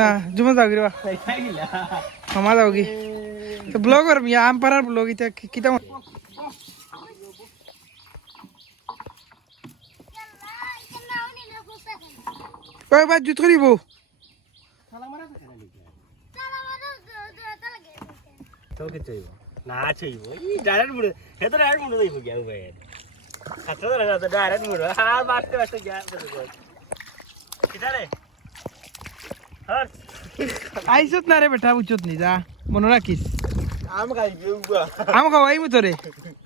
না জুমা যাও গিরা ক্ষমা যাও কি তো ব্লগ আর মিয়া আম পারার ব্লগ এটা কিতা কয় বাদ জুত করিব তো কি চাইব না চাইব ই ডাইরেক্ট মুড়ে হে তো ডাইরেক্ট মুড়ে দেইব গিয়া ভাই খাতা না তো ডাইরেক্ট মুড়ে হ্যাঁ বাসতে বাসতে গিয়া কিটা রে হর আইছত না রে বেটা বুঝছত নি যা মনে রাখিস আম খাইবে উগা আম খাওয়াই মতরে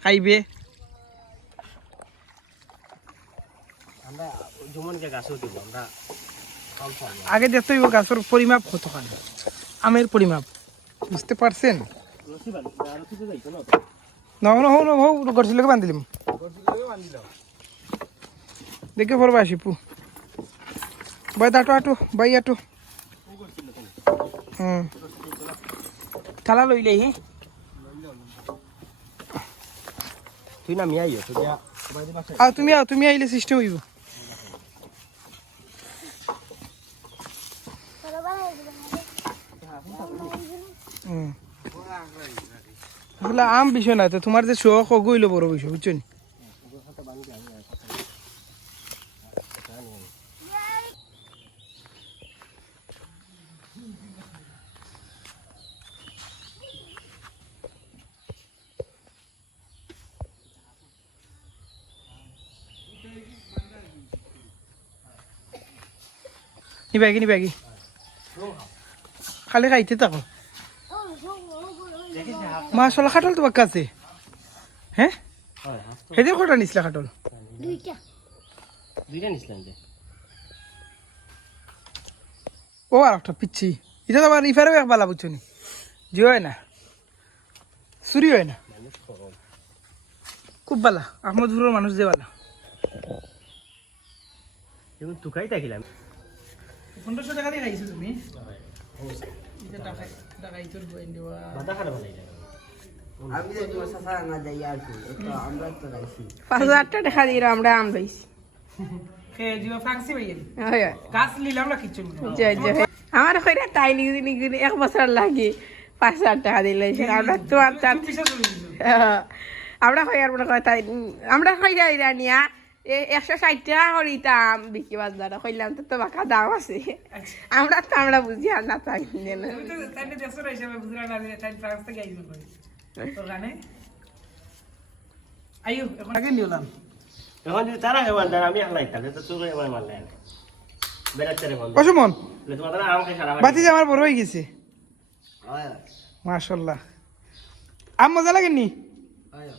খাইবে আমরা জুমনকে গাছ উঠিব আমরা আগে দেখতে হইব গাছের পরিমাপ কতখানি আমের পরিমাপ বুঝতে পারছেন না না হো না হো গড়ছি লোকে বান্ধিলিম দেখে পড়বা আসিপু ভাই আটো আটো ভাই আটো থালা লইলে হে তুই না মিয়াই তো দিয়া তুমি আইলে সিস্টেম হইব আম বিষয় না তো তোমার যে শখ গইল বড় বিষয় বুঝছো নি নিবাগি খালি খাইতে থাকো মাশাআল্লাহ খাটল তো কাছে হ্যাঁ হেদের কটা নিছলা খাটল দুইটা নিছিলাম যে ও আর একটা পিচ্ছি এটা তো আবার ইফারেও এক বালা বুঝছো নি জি হয় না চুরি হয় না খুব বালা আহমদপুরের মানুষ যে বালা এখন তুকাই থাকিলাম 1500 টাকা দিয়ে খাইছো তুমি মাথা খারাপ হয়ে যায় আমি যে তোমার সাথে না যাই আর কি এটা আমরা তো রাইছি 5000 টাকা দিয়ে আমরা আম লইছি কে জিও ফাক্সি ভাই হয় গাছ লিলাম না কিছু জয় জয় আমার কইরা তাই নিগিনি এক বছর লাগে 5000 টাকা দিলে আমরা তো আর আমরা কই আর মনে কথা আমরা কইরা ইরানিয়া 160 টাকা করিতাম বিক্রি বাজার কইলাম তো বাকা দাম আছে আমরা বুঝি আর না তাই না তাইলে দেশর হিসাবে বুঝরা না তাই ফ্রান্স থেকে আইছো কই তো গানে আইও এখন আগে নিলাম এখন যদি তারা হেওয়ান দার আমি একলাই তাহলে তো তুই এবার মারলে না বেরাচারে বন্ধ অসমন বলে তোমার দাদা আমাকে সারা বাতি যে আমার বড় হয়ে গেছে হয় মাশাআল্লাহ আম মজা লাগেনি হয়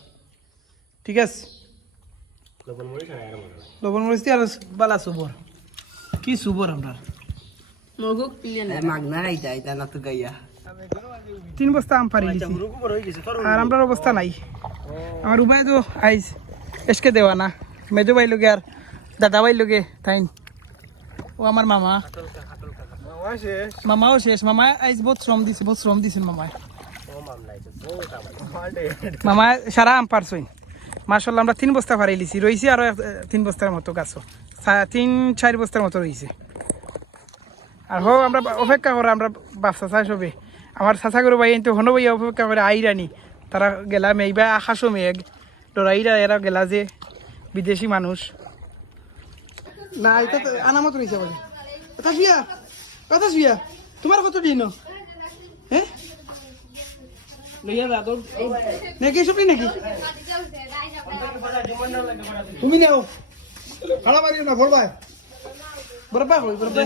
ঠিক আছে লবণ মরিচ আর আর মজা লবণ মরিচ দিয়ে আর বালা সুবর কি সুবর আমরা মগু ক্লিয়ার না মাগনা রাইতা এটা না তো গাইয়া 3 বস্তা আম পারি দিছি রুকু বড় হয়ে গেছে আর আমরার অবস্থা নাই আমার উপায় তো আইস এসকে দেওয়া না মেজো ভাই লোকে আর দাদা ভাই লোকে তাইন ও আমার মামা মামাও শেষ মামা আইস বহুত শ্রম দিছেন মামায় মামা সারা আম পারছই মাশাআল্লাহ আমরা 3 বস্তা পারি লিছি রইছি আর 3 বস্তার মতো গাছও 3-4 বস্তার মতো রইছে আর হো আমরা অপেক্ষা করে আমরা বাচ্চা চাই সবে আমার চাচা করো ভাই তো হনো ভাই অপেক্ষা করে আইরানি তারা গেলাম এইবার আকাশও মেঘ ডরাইরা এরা গেলা যে বিদেশি মানুষ না এটা আনামত রয়েছে বলে কথা শুয়া তোমার কত দিন হ্যাঁ লইয়া দা তোর নাকি সবই নাকি তুমি নাও খারাপ মারিও না ভরবা বরবা কই বরবা